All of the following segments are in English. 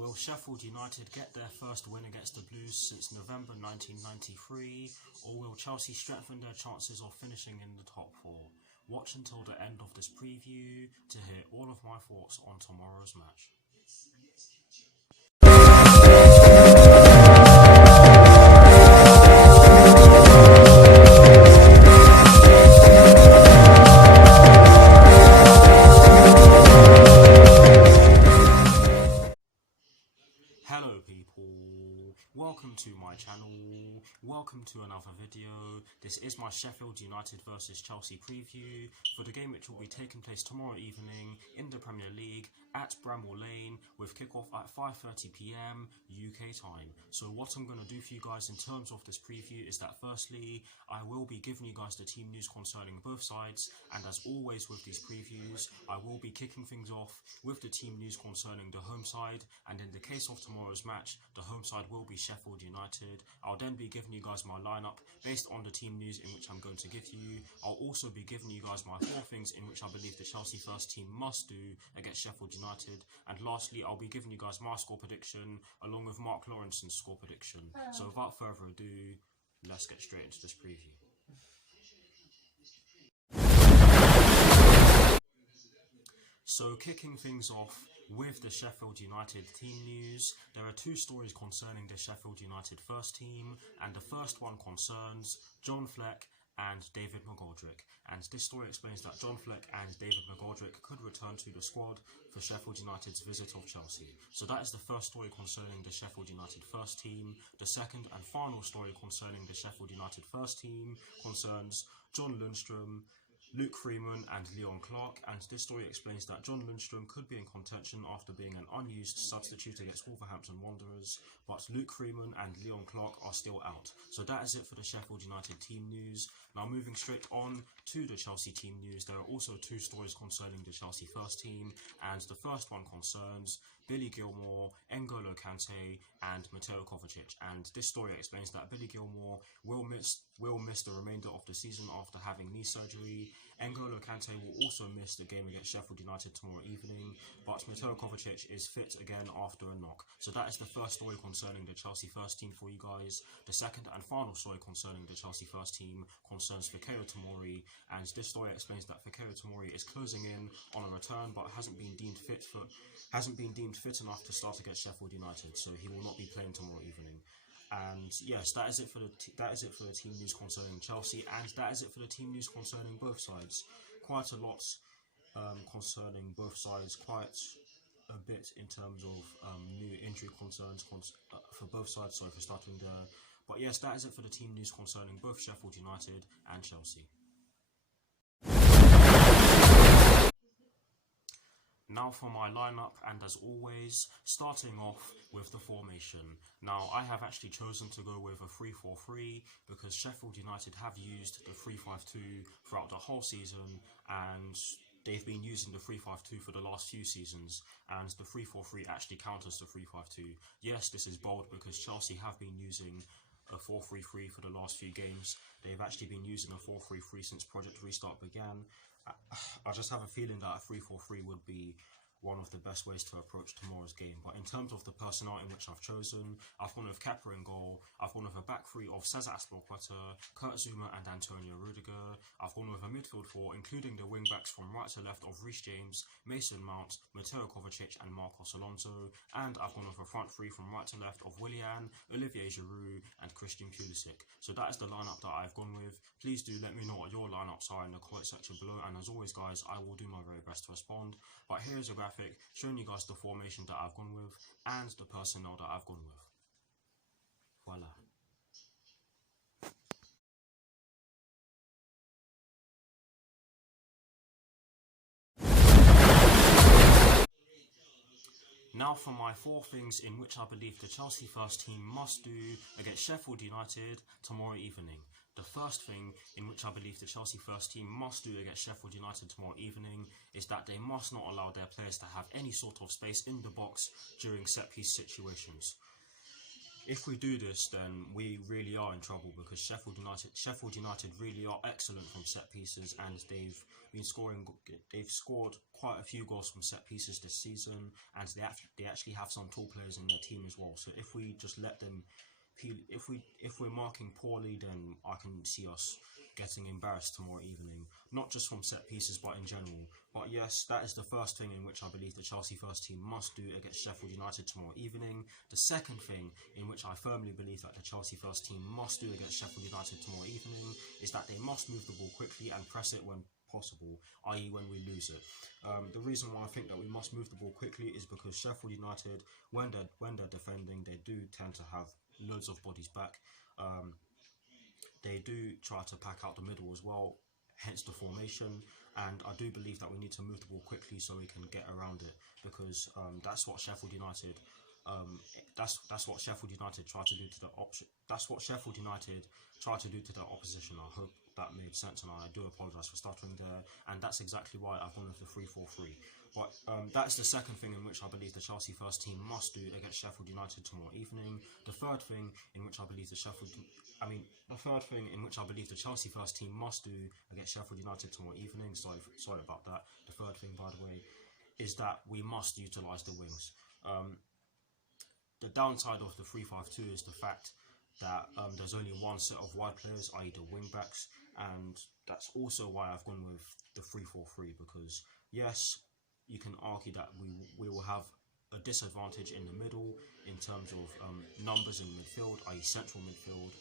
Will Sheffield United get their first win against the Blues since November 1993, or will Chelsea strengthen their chances of finishing in the top four? Watch until the end of this preview to hear all of my thoughts on tomorrow's match. Hello people, welcome to my channel, welcome to another video. This is my Sheffield United vs Chelsea preview for the game which will be taking place tomorrow evening in the Premier League at Bramall Lane with kickoff at 5:30 PM UK time. So what I'm going to do for you guys in terms of this preview is that firstly, I will be giving you guys the team news concerning both sides, and as always with these previews, I will be kicking things off with the team news concerning the home side, and in the case of tomorrow's match, the home side will be Sheffield United. I'll then be giving you guys my lineup based on the team news in which I'm going to give you. I'll also be giving you guys my 4 things in which I believe the Chelsea first team must do against Sheffield United, and lastly I'll be giving you guys my score prediction along with Mark Lawrence's score prediction. So without further ado, let's get straight into this preview. So kicking things off with the Sheffield United team news, there are 2 stories concerning the Sheffield United first team, and the first one concerns John Fleck and David McGoldrick, and this story explains that John Fleck and David McGoldrick could return to the squad for Sheffield United's visit of Chelsea. So that is the first story concerning the Sheffield United first team. The second and final story concerning the Sheffield United first team concerns John Lundstrom, Luke Freeman and Leon Clark, and this story explains that John Lundstrom could be in contention after being an unused substitute against Wolverhampton Wanderers, but Luke Freeman and Leon Clark are still out. So that is it for the Sheffield United team news. Now moving straight on to the Chelsea team news, there are also 2 stories concerning the Chelsea first team, and the first one concerns Billy Gilmour, N'Golo Kante and Mateo Kovacic, and this story explains that Billy Gilmour will miss the remainder of the season after having knee surgery. N'Golo Kante will also miss the game against Sheffield United tomorrow evening, but Mateo Kovacic is fit again after a knock. So that is the first story concerning the Chelsea first team for you guys. The second and final story concerning the Chelsea first team concerns Fikayo Tomori, and this story explains that Fikayo Tomori is closing in on a return but hasn't been deemed fit enough to start against Sheffield United, so he will not be playing tomorrow evening. And yes, that is it for the team news concerning Chelsea, and that is it for the team news concerning both sides. Quite a lot concerning both sides, quite a bit in terms of new injury concerns for both sides. Sorry for starting there, but yes, that is it for the team news concerning both Sheffield United and Chelsea. Now for my lineup, and as always, starting off with the formation. Now I have actually chosen to go with a 3-4-3 because Sheffield United have used the 3-5-2 throughout the whole season, and they've been using the 3-5-2 for the last few seasons, and the 3-4-3 actually counters the 3-5-2. Yes, this is bold because Chelsea have been using a 4-3-3 for the last few games. They've actually been using a 4-3-3 since Project Restart began. I just have a feeling that a 3-4-3 would be one of the best ways to approach tomorrow's game. But in terms of the personnel in which I've chosen, I've gone with Kepa in goal. I've gone with a back 3 of Cesar Azpilicueta, Kurt Zouma and Antonio Rudiger. I've gone with a midfield 4, including the wing-backs from right to left of Reece James, Mason Mount, Mateo Kovacic and Marcos Alonso. And I've gone with a front 3 from right to left of Willian, Olivier Giroud and Christian Pulisic. So that is the lineup that I've gone with. Please do let me know what your lineups are in the comment section below, and as always guys, I will do my very best to respond. But here's a graphic showing you guys the formation that I've gone with and the personnel that I've gone with. Voila. Now for my 4 things in which I believe the Chelsea first team must do against Sheffield United tomorrow evening. The first thing in which I believe the Chelsea first team must do against Sheffield United tomorrow evening is that they must not allow their players to have any sort of space in the box during set-piece situations. if we do this, then we really are in trouble, because Sheffield United really are excellent from set pieces, and they've scored quite a few goals from set pieces this season, and they actually have some tall players in their team as well. So if we just let them, if we're marking poorly, then I can see us getting embarrassed tomorrow evening, not just from set pieces but in general. But yes, that is the first thing in which I believe the Chelsea first team must do against Sheffield United tomorrow evening. The second thing in which I firmly believe that the Chelsea first team must do against Sheffield United tomorrow evening is that they must move the ball quickly and press it when possible, i.e. when we lose it. The reason why I think that we must move the ball quickly is because Sheffield United, when they're defending, they do tend to have loads of bodies back. They do try to pack out the middle as well, hence the formation. And I do believe that we need to move the ball quickly so we can get around it, because that's what Sheffield United. That's what Sheffield United try to do to the option. That's what Sheffield United try to do to the opposition. I hope that made sense, and I do apologise for stuttering there. And that's exactly why I've gone with the 3-4-3. But that's the second thing in which I believe the Chelsea first team must do against Sheffield United tomorrow evening. The third thing in which I believe the Chelsea first team must do against Sheffield United tomorrow evening. Sorry about that. The third thing, by the way, is that we must utilise the wings. The downside of the 3-5-2 is the fact that there's only one set of wide players, i.e. the wing backs, and that's also why I've gone with the 3-4-3, because yes, you can argue that we will have a disadvantage in the middle in terms of numbers in midfield, i.e. central midfield,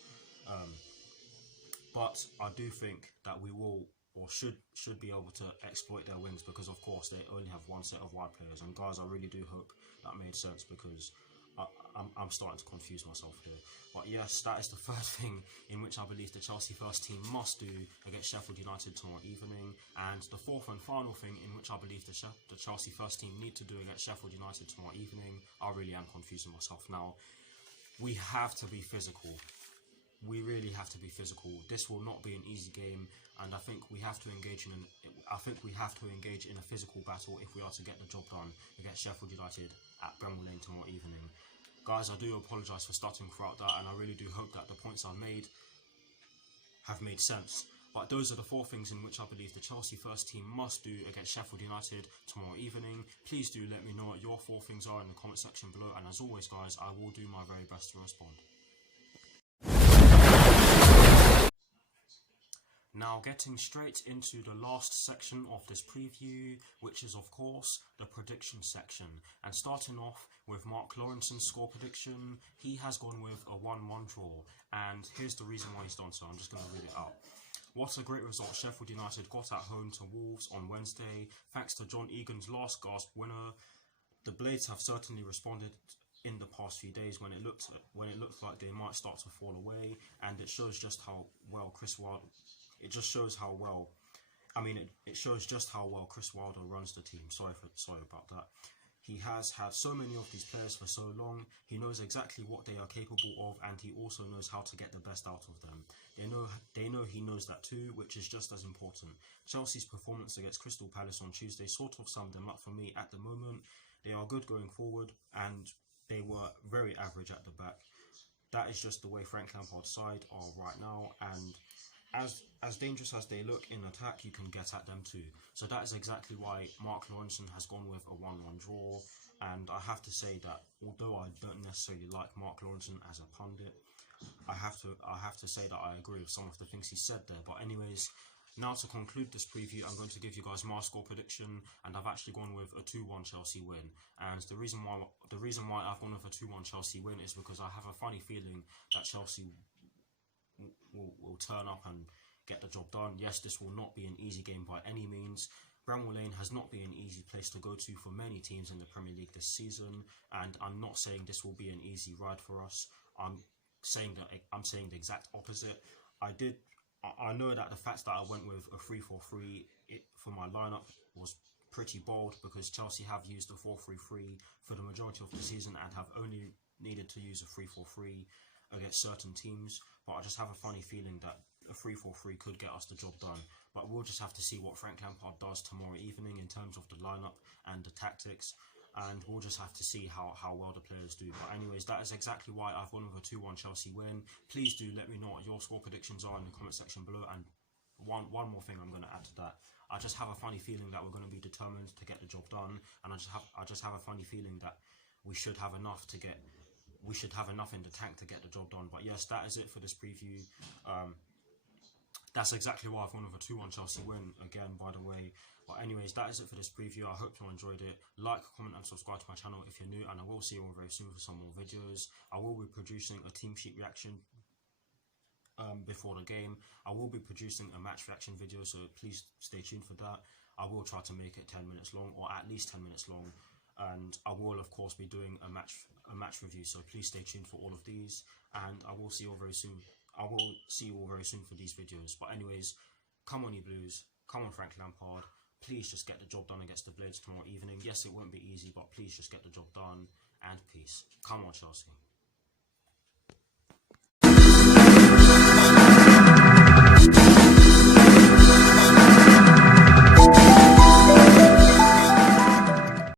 but I do think that we will or should be able to exploit their wings, because of course they only have one set of wide players. And guys, I really do hope that made sense, because I'm starting to confuse myself here. But yes, that is the third thing in which I believe the Chelsea first team must do against Sheffield United tomorrow evening. And the fourth and final thing in which I believe the Chelsea first team need to do against Sheffield United tomorrow evening, I really am confusing myself now. We have to be physical. We really have to be physical. This will not be an easy game, and I think we have to engage in a physical battle if we are to get the job done against Sheffield United at Bramall Lane tomorrow evening. Guys, I do apologise for stuttering throughout that, and I really do hope that the points I've made have made sense. But those are the four things in which I believe the Chelsea first team must do against Sheffield United tomorrow evening. Please do let me know what your four things are in the comment section below, and as always guys, I will do my very best to respond. Now, getting straight into the last section of this preview, which is of course the prediction section. And starting off with Mark Lawrence's score prediction, he has gone with a 1-1 draw. And here's the reason why he's done so. I'm just going to read it out. What a great result Sheffield United got at home to Wolves on Wednesday. Thanks to John Egan's last gasp winner, the Blades have certainly responded in the past few days when it looked like they might start to fall away, and it shows just how well Chris Wilder runs the team. Sorry about that. He has had so many of these players for so long. He knows exactly what they are capable of, and he also knows how to get the best out of them. They know he knows that too, which is just as important. Chelsea's performance against Crystal Palace on Tuesday sort of summed them up for me at the moment. They are good going forward, and they were very average at the back. That is just the way Frank Lampard's side are right now, and as dangerous as they look in attack, you can get at them too. So that is exactly why Mark Lawrence has gone with a 1-1 draw. And I have to say that although I don't necessarily like Mark Lawrence as a pundit, I have to say that I agree with some of the things he said there. But anyways, now to conclude this preview, I'm going to give you guys my score prediction, and I've actually gone with a 2-1 Chelsea win. And the reason why I've gone with a 2-1 Chelsea win is because I have a funny feeling that Chelsea will turn up and get the job done. Yes, this will not be an easy game by any means. Bramall Lane has not been an easy place to go to for many teams in the Premier League this season, and I'm not saying this will be an easy ride for us. I'm saying the exact opposite. I know that the fact that I went with a 3-4-3 for my lineup was pretty bold, because Chelsea have used a 4-3-3 for the majority of the season and have only needed to use a 3-4-3 against certain teams. But I just have a funny feeling that a 3-4-3 could get us the job done. But we'll just have to see what Frank Lampard does tomorrow evening in terms of the lineup and the tactics. and we'll just have to see how well the players do. But anyways, that is exactly why I've gone with a 2-1 Chelsea win. Please do let me know what your score predictions are in the comment section below. And one more thing I'm going to add to that. I just have a funny feeling that we're going to be determined to get the job done, and I just have a funny feeling that we should have enough in the tank to get the job done. But yes, that is it for this preview. That's exactly why I've gone with a 2-1 Chelsea win again, by the way. But anyways, that is it for this preview. I hope you enjoyed it. Like, comment and subscribe to my channel if you're new, and I will see you all very soon for some more videos. I will be producing a team sheet reaction before the game. I will be producing a match reaction video, so please stay tuned for that. I will try to make it 10 minutes long, or at least 10 minutes long, and I will of course be doing a match review, so please stay tuned for all of these, and I will see you all very soon. For these videos. But anyways, come on you Blues, come on Frank Lampard, please just get the job done against the Blades tomorrow evening. Yes, it won't be easy, but please just get the job done, and peace. Come on Chelsea.